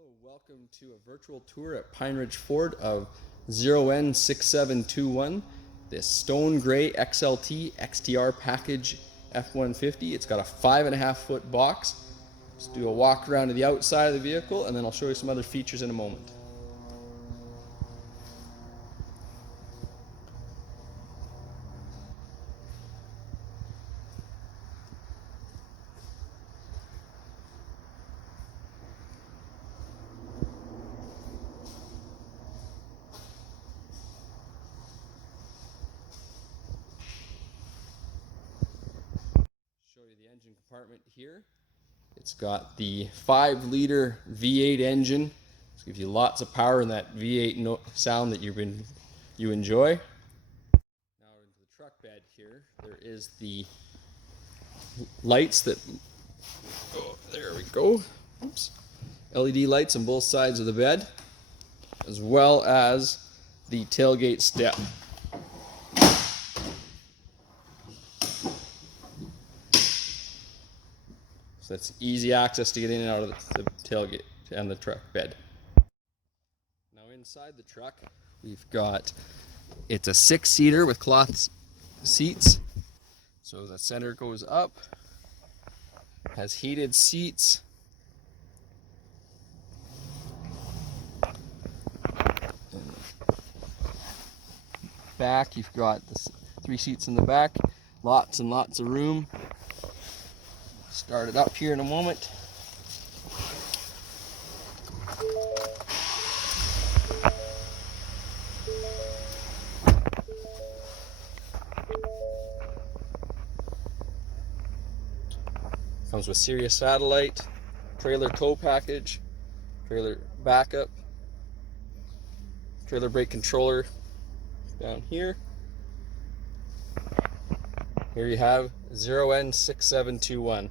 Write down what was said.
Hello, welcome to a virtual tour at PineRidge Ford of 0N6721, this stone gray XLT XTR package F-150. It's got a 5.5-foot box. Let's do a walk around to the outside of the vehicle and then I'll show you some other features in a moment. Show you the engine compartment here. It's got the 5-liter V8 engine. This gives you lots of power and that V8 sound that you enjoy. Now into the truck bed here, there is the lights that, oh, there we go. Oops. LED lights on both sides of the bed, as well as the tailgate step. So that's easy access to get in and out of the tailgate and the truck bed. Now inside the truck, we've got, it's a 6-seater with cloth seats. So the center goes up, has heated seats. Back, you've got the 3 seats in the back, lots and lots of room. Start it up here in a moment. Comes with Sirius satellite, trailer tow package, trailer backup, trailer brake controller down here. Here you have 0N6721.